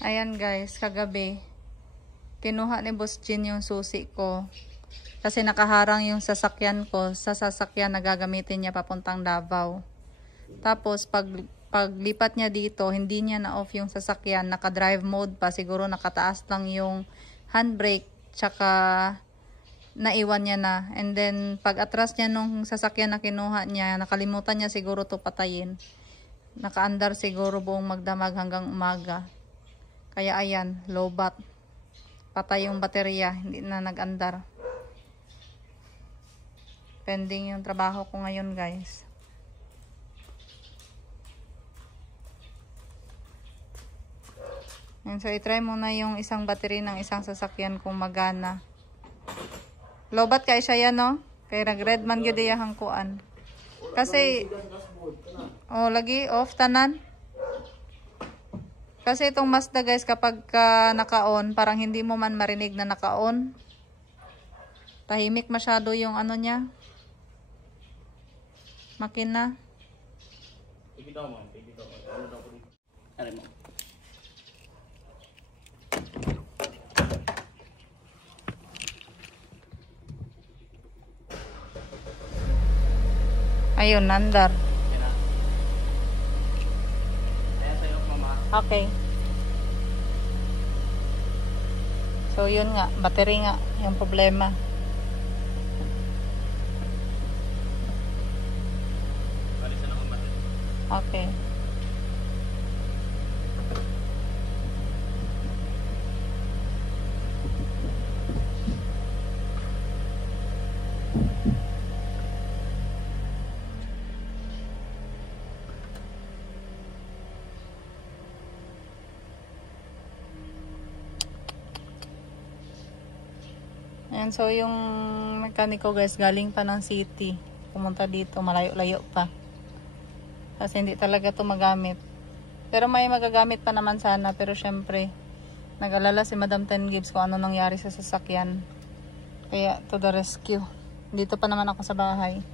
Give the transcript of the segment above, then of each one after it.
Ayan guys, kagabi kinuha ni Boss Jean yung susi ko. Kasi nakaharang yung sasakyan ko sa sasakyan na gagamitin niya papuntang Davao. Tapos paglipat niya dito, hindi niya na-off yung sasakyan. Naka-drive mode pa. Siguro nakataas lang yung handbrake. Tsaka naiwan niya na. And then pag atras niya nung sasakyan na kinuha niya, nakalimutan niya siguro to patayin. Nakaandar siguro buong magdamag hanggang umaga. Kaya ayan, low bat. Patay yung baterya, hindi na nag-andar. Pending yung trabaho ko ngayon guys. And so itry muna yung isang battery ng isang sasakyan kung magana. Low bat kaya siya yan, no? Kaya nag-red man gyud iyang kuan. Kasi lagi off tanan. Kasi itong Mazda guys, kapag naka-on, parang hindi mo man marinig na naka-on. Tahimik masyado yung ano niya. Makina. Ayun, nandar. Okay. So, yun nga. Battery nga. Yung problema. Okay. Ayan, so yung mekaniko guys, galing pa ng city. Pumunta dito, malayo-layo pa. Kasi hindi talaga to magamit. Pero may magagamit pa naman sana. Pero syempre, nag-alala si Madam 10 Gibbs kung ano nangyari sa sasakyan. Kaya to the rescue. Dito pa naman ako sa bahay.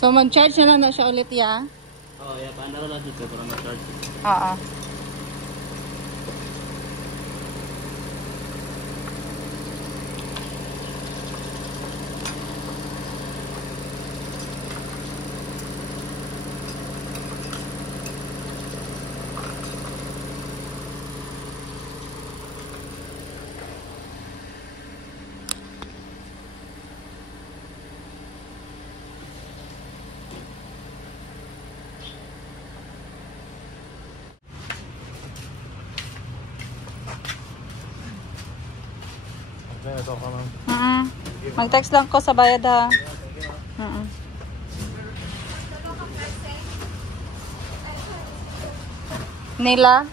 So mag-charge na lang na siya ulit ya? Oh, yeah, paano na dito para ma-charge? Oo. Mag-text lang ko sa bayad ha. Nila?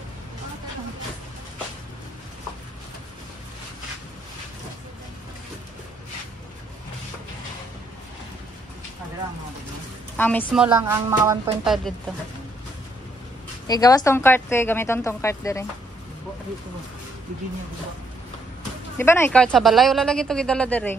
Ang mismo lang ang mga 1.5 dito. Igawas tong cart gamiton tong cart dire. Di ba na i-cart sa balay? Wala lagi ito gidala dire.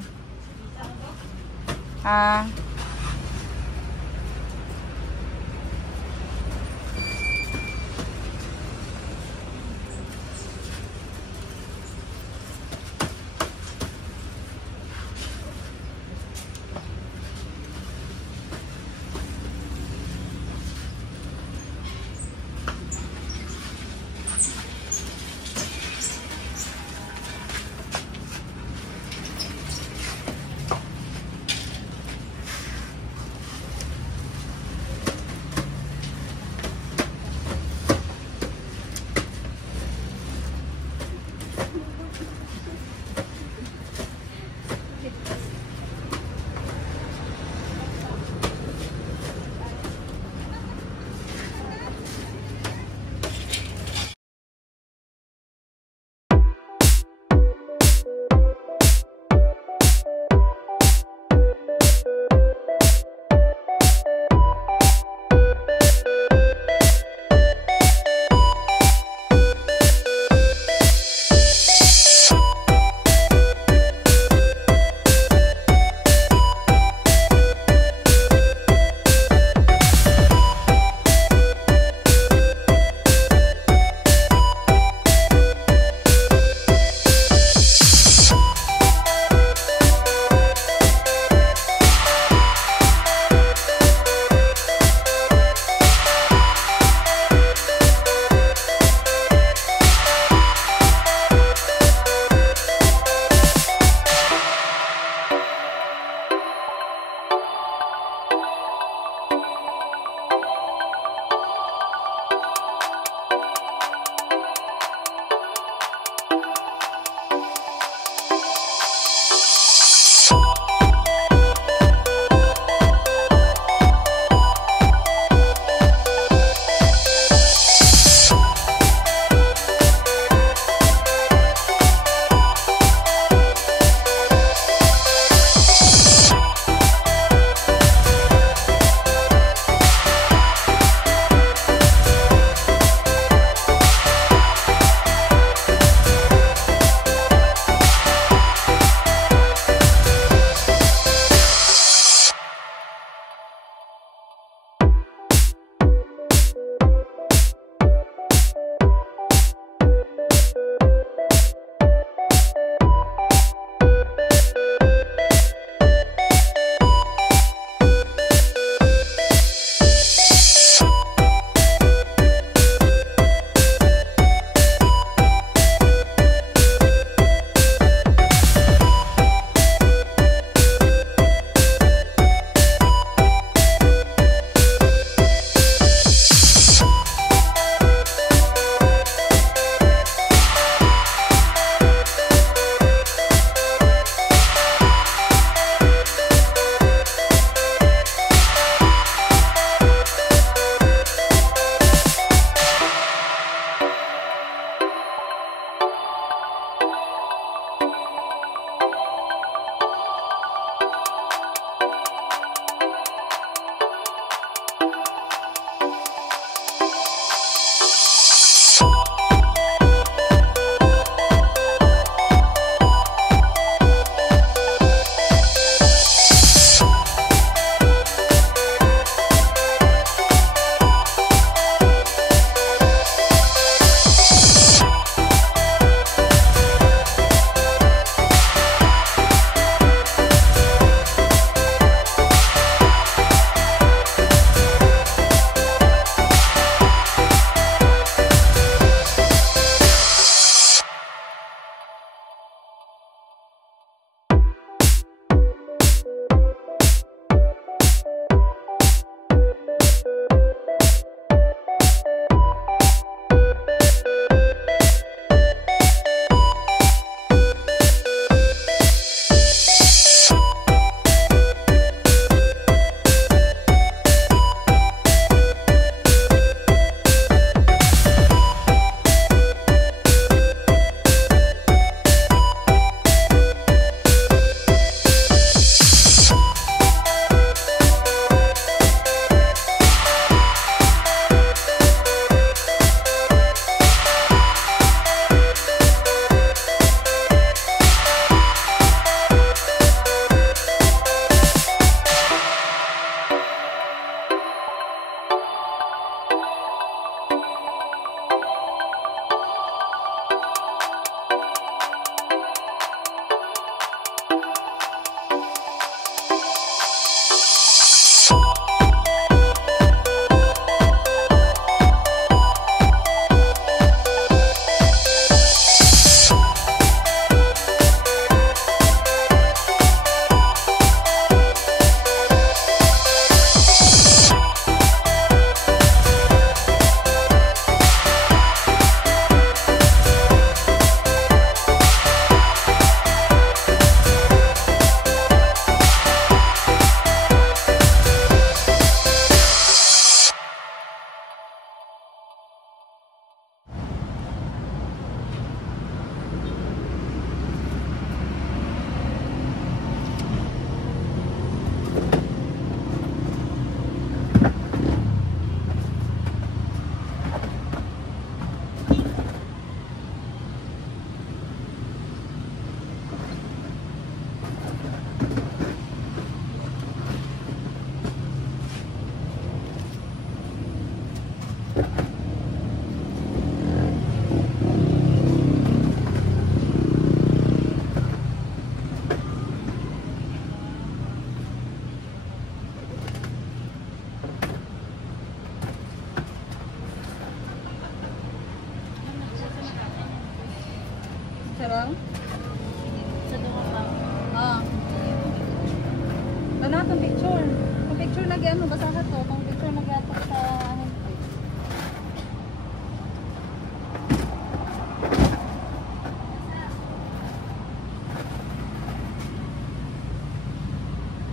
itong picture. Itong picture na ano, basahan to. Itong picture na gato sa handprint.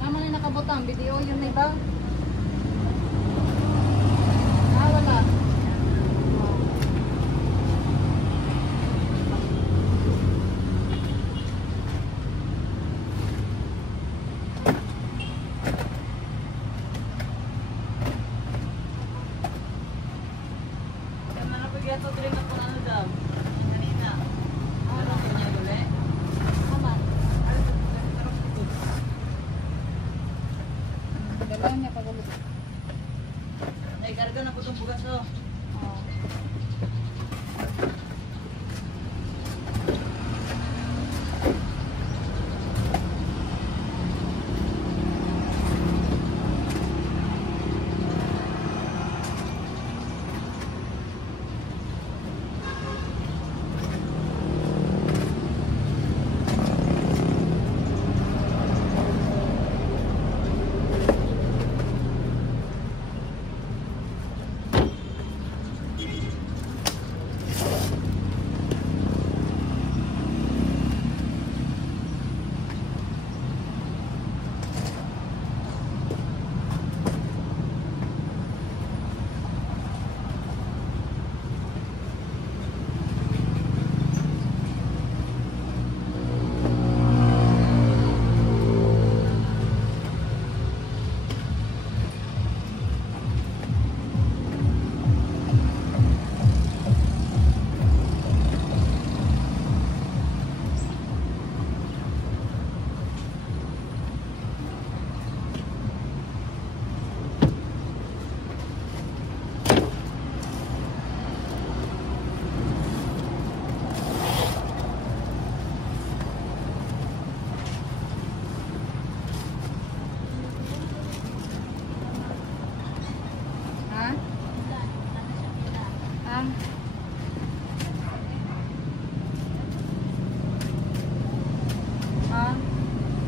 Naman na nakabutang. Video yun na ba? Ah, wala. Ito din ako ano daw. Kanina. Ano ko niya uli? Tama. Dalawan niya pag ulit. Ay, karga na po itong bugas oh. Oh.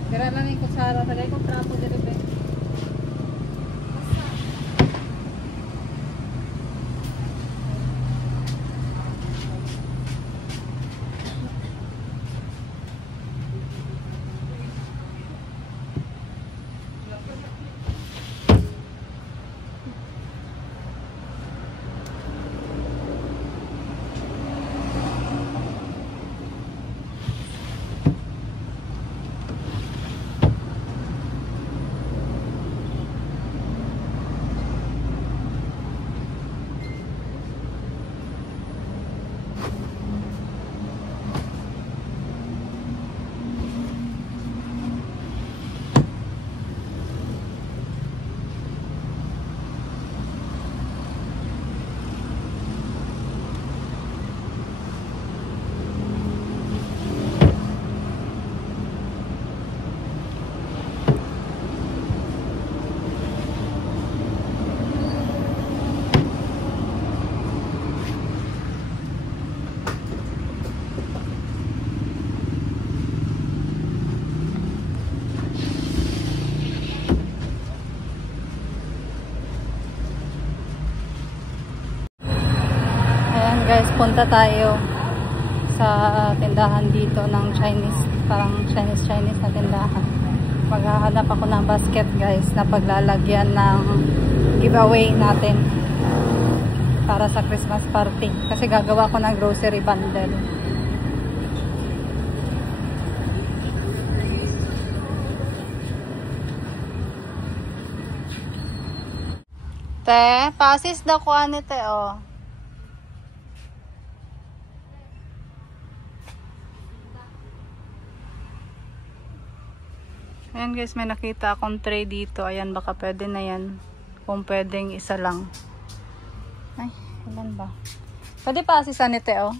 Dira lang yung kutsara, tagay kong trapo dito ba? Guys, punta tayo sa tindahan dito ng Chinese, parang Chinese na tindahan. Maghahanap ako ng basket guys na paglalagyan ng giveaway natin para sa Christmas party. Kasi gagawa ko ng grocery bundle. Te, pasis daw ko ani te oh. Ayan guys, may nakita akong tray dito. Ayan, baka pwede na yan. Kung pwedeng isa lang. Ay, ilan ba? Pwede pa si sanite, oh.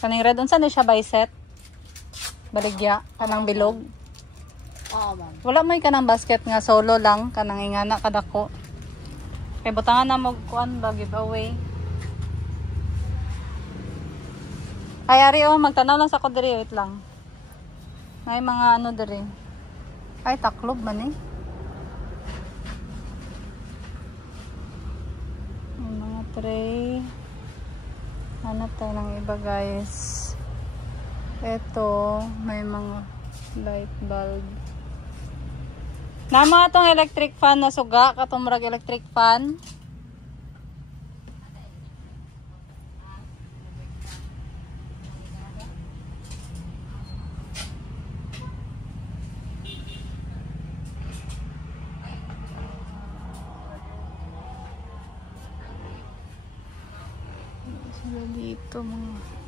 Kaning red. Unsan siya by set? Baligya. Kanang bilog. Oo, man. Wala mo kanang basket nga. Solo lang. Kanang ingana kadako. Kaya butangan na magkuhan ba? Giveaway. Ay, ari, oh. Magtanaw lang sa ko diri. Wait lang. May mga ano diri. Ay, taklob man eh. tray. Hanap tayo ng iba guys. Ito, may mga light bulb. Nama itong electric fan na suga, katong murag electric fan. Sila dito mga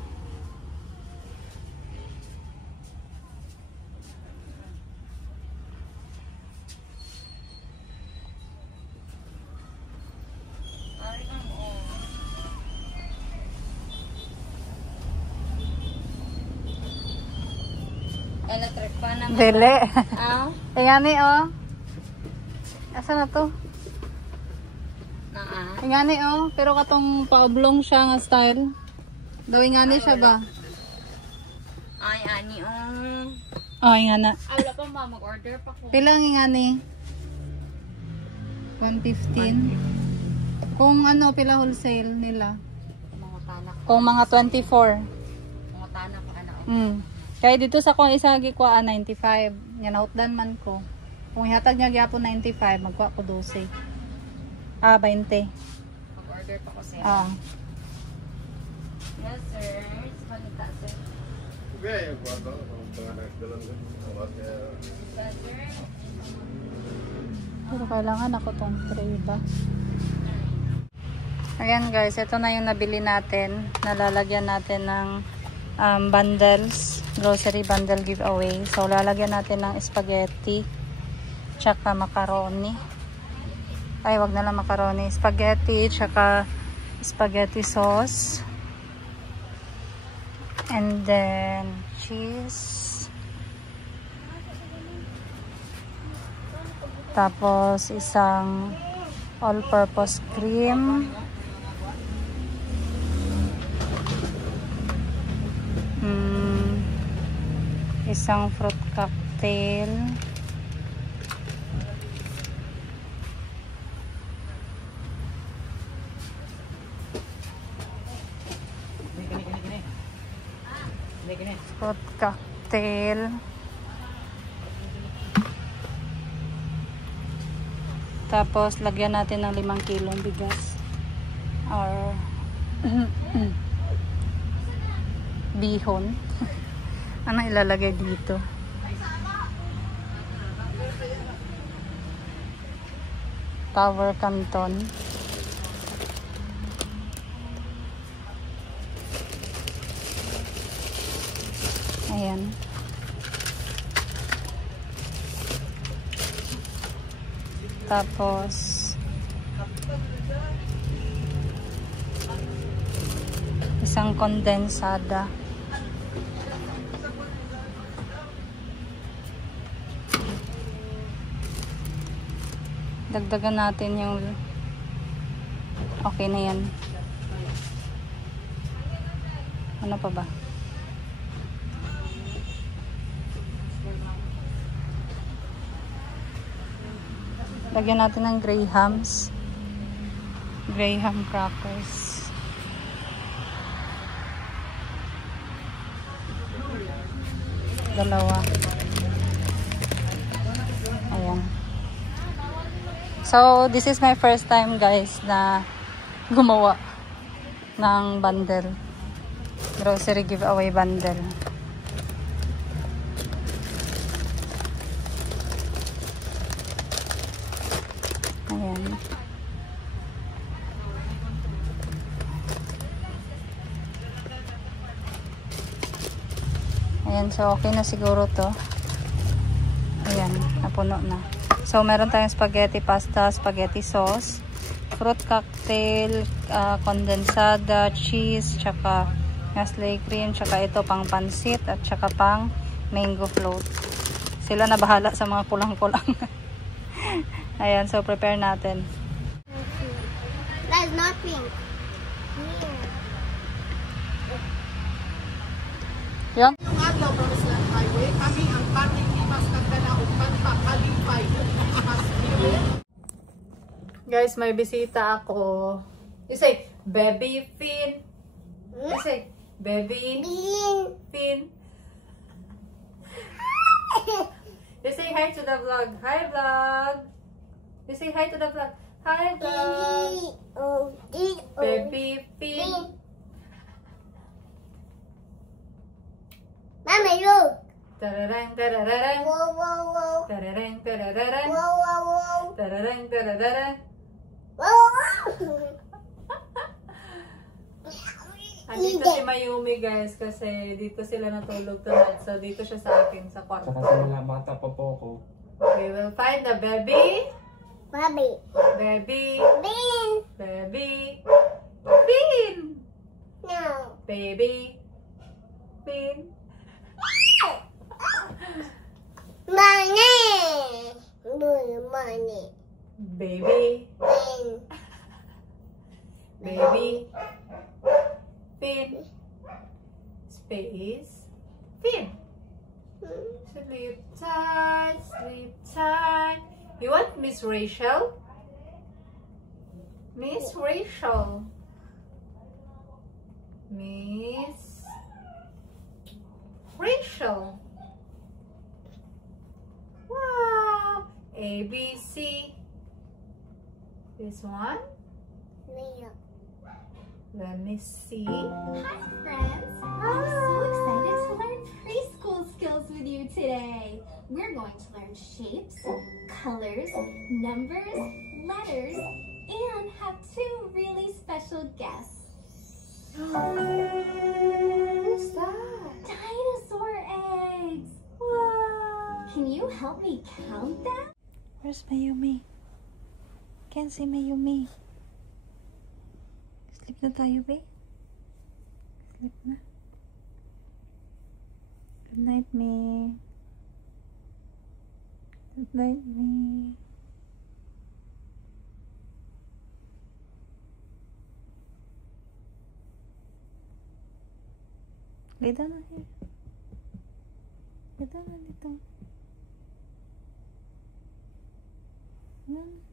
Electric fan naman. dele. Ah? Ingani oh. Asa na to? Naa. Ingani oh, pero katong paoblong siya nga style. Daw ingani siya ba? Ay, ani, Oh, ingana. Ay, wala pa ma, mag-order pa ko. Pila ang ingani? 115. Kung ano, pila wholesale nila? Mga tanak. Kung mga 24. Mga tanak, ano. Kaya dito sa kung isa gikuha 95. Yan outdan man ko. Kung ihatag niya gyapon 95, magkuha ko 12. 20. Mag-order pa ko sir. Yes, sir. Panita, sir. Pero kailangan ako tong tray ba? Ayan guys, ito na yung nabili natin. Nalalagyan natin ng bundles. Grocery bundle giveaway. So lalagyan natin ng spaghetti. Tsaka macaroni. Ay, wag na lang macaroni. Spaghetti, tsaka spaghetti sauce. And then cheese. Tapos isang all-purpose cream. Isang fruit cocktail. Fruit cocktail. Tapos lagyan natin ng 5 kilong bigas. Or bihon. Ano ilalagay dito? Power Canton. Ayan. Tapos isang kondensada. Dagdagan natin yung okay na yan. Ano pa ba? Lagyan natin ng Grahams. Graham crackers. Dalawa. Ayan. So, this is my first time guys na gumawa ng bundle. Grocery giveaway bundle. Ayan. Ayan, so okay na siguro to. Ayan, napuno na. So, meron tayong spaghetti pasta, spaghetti sauce, fruit cocktail, kondensada, cheese, tsaka Nestle cream, tsaka ito pang pansit, at tsaka pang mango float. Sila na bahala sa mga kulang-kulang. Ayan, so prepare natin. That's not pink. Yan. Yung adlaw from Island Highway, kami ang pating imas kagana o kanta kalipay. Guys, may bisita ako. You say, Baby Finn. You say, baby Finn. You say hi to the vlog. Hi vlog. You say hi to the vlog. Hi vlog. Baby Finn. Mama, look. Tararang, tararang. Whoa, whoa, whoa. Tararang, tararang. Whoa, whoa, whoa. Tararang, tararang. Whoa, Andito si Mayumi guys kasi dito sila natulog tonight. So dito siya sa akin sa kwarto. Saka sila bata pa po ako. We will find the baby. Bobby. Baby. Bean. Baby. Bean. No. Baby. Bean. Money. Money. Baby. Bean. Baby. Fin. Space. Fin. Sleep tight. Sleep tight. You want Miss Rachel? Miss Rachel. Miss Rachel. Wow. A, B, C. This one. Leo. Let me see. Hi friends! I'm so excited to learn preschool skills with you today. We're going to learn shapes, colors, numbers, letters, and have two really special guests. Who's that? Dinosaur eggs! Wow. Can you help me count them? Where's Mayumi? Can't see Mayumi. Sleep na tayo, babe. Sleep na. Good night, me. Good night, me. Lay down na here. Lay down na dito. Yan.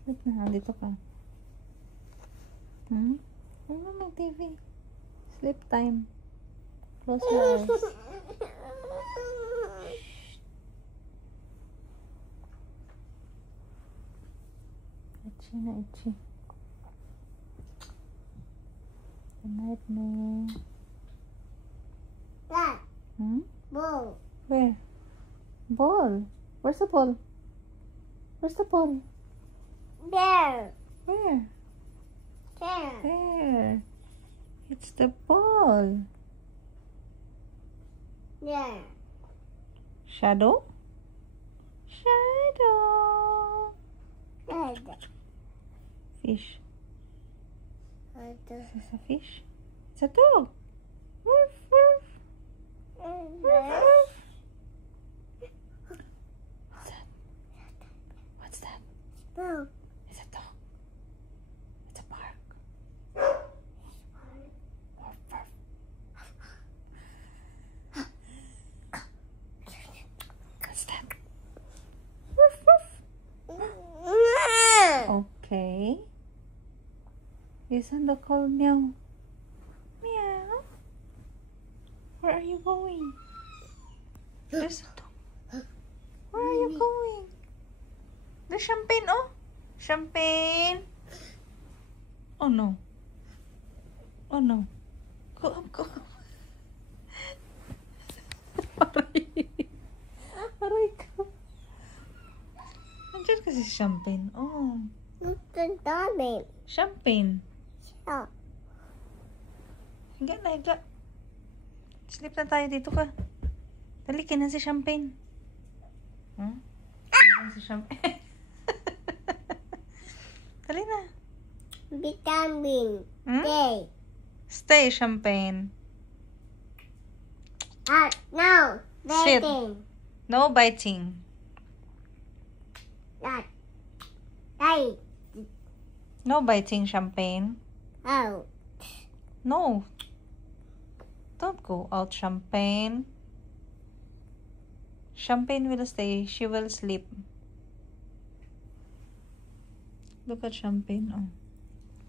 Sleep na. Dito ka. Huwag na mag-TV. Sleep time. Close your eyes. Itchy na itchy. Good night, me. Dad. Ball. Where? Ball. Where's the ball? Where's the ball? There. Where? There. There. It's the ball. There. Shadow? Shadow. Dad. Fish. Dad. This is a fish. It's a dog. Woof, woof. Woof, woof. What's that? What's that? Ball. It's a dog. It's a bark. Woof, woof. What's that? Woof, woof. Okay. Isn't the call meow? Meow. Where are you going? There's a dog. Where are you going? There's champagne, oh. Champagne. Oh no. Oh no. Go up, go up. Aray. Aray ko. Nandiyan kasi si champagne. Oh. Look at Daddy. Champagne. Oh. Higa na, higa. Sleep na tayo dito ka. Dali ka na si champagne. Dali si champagne. Dali na. Vitamin. Hmm? Day. Stay, champagne. No. Sit. Dating. No biting. Dad. Daddy. No biting, champagne. Oh. No. Don't go out, champagne. Champagne will stay. She will sleep. Look at Champagne. Oh.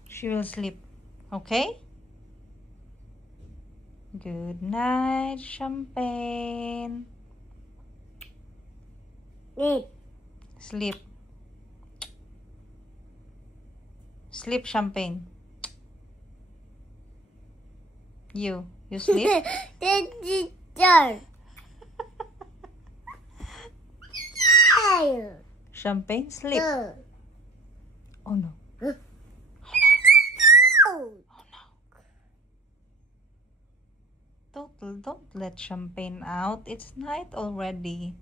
She will sleep. Okay? Good night, Champagne. Sleep. Sleep. Sleep, Champagne. You sleep? Teacher. Champagne, sleep. Oh no. Don't let Champagne out. It's night already.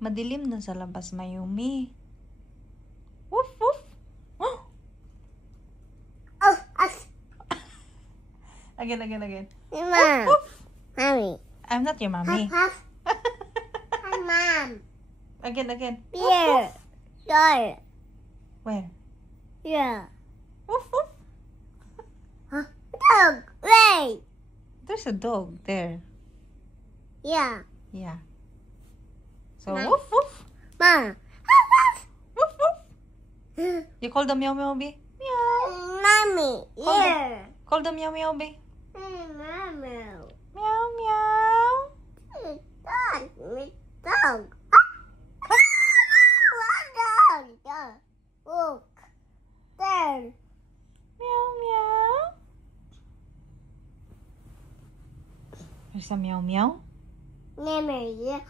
Madilim na sa labas, Mayumi. Woof, woof. Again. Mom. Mommy. I'm not your mommy. Hi, Mom. Again. Here. Door. Where? Here. Woof, woof. Dog. Wait. There's a dog there. Yeah. Yeah. So, Mom. woof, woof. Mom. Woof, woof. You call the meow meow bee? Meow. Mommy. Here. Call the meow meow bee. Mommy. Meow meow. Dog. Dog. Dog. Look. There. Meow meow. There's a meow meow. Mommy. Yeah.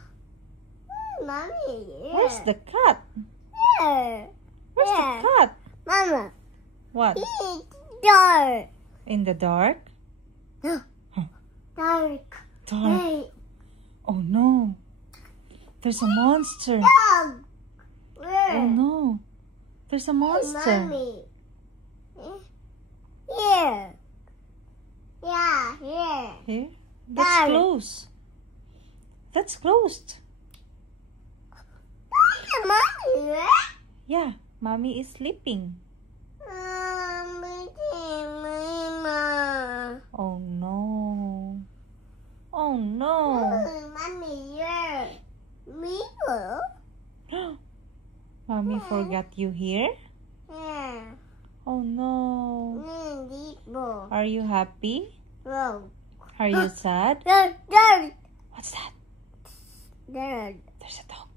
Mommy. Yeah. Where's the cat? Here. Where's the cat? Mama. What? Door. In the dark? Dark. Dark. Wait. Oh no. There's a monster. Dog. Where? Oh no. There's a monster. Mommy. Here. Yeah, here. Here? That's Dark. closed. That's closed. Mommy, where? Yeah, mommy is sleeping. Mama. Oh no. Oh no. Mommy, here. Me? Mommy forgot you here? Here. Oh no. Deepo. Are you happy? Road. Are you sad? Dirt. What's that? Dirt. There's a dog.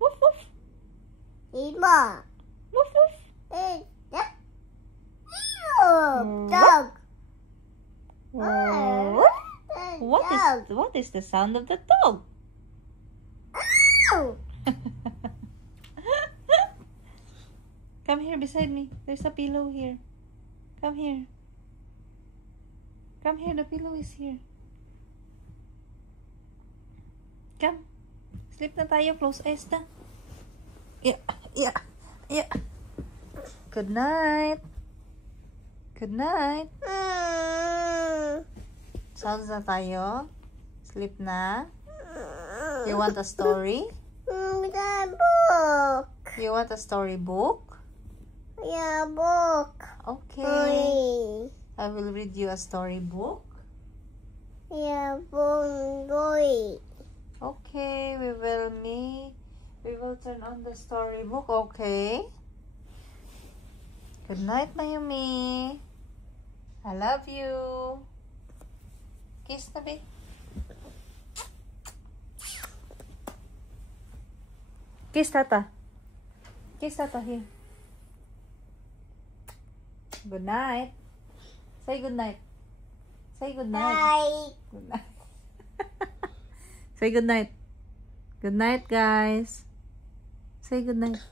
Woof woof. Iba. Woof woof. Dog. Woof. What is the sound of the dog? Come here beside me. There's a pillow here. Come here. Come here, the pillow is here. Come. Sleep na tayo. Close eyes na. Yeah. Good night. Good night. Sounds na tayo. Sleep na. You want a story? Book. You want a storybook? Yeah, book. Okay. I will read you a storybook. Yeah, boy. Okay, we will turn on the storybook, okay? Good night, Mayumi. I love you. Kiss na, babe. Kiss Tata. Kiss Tata here. Good night. Say good night. Say good night. Bye. Good night. Say good night. Good night, guys. Say good night.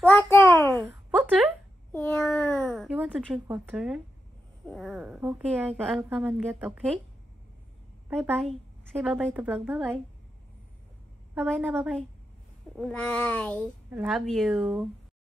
Water. Water? Yeah. You want to drink water? Yeah. Okay, I'll come and get, okay? Bye-bye. Say bye-bye to vlog. Bye-bye. Bye-bye na, bye-bye. Bye. I love you.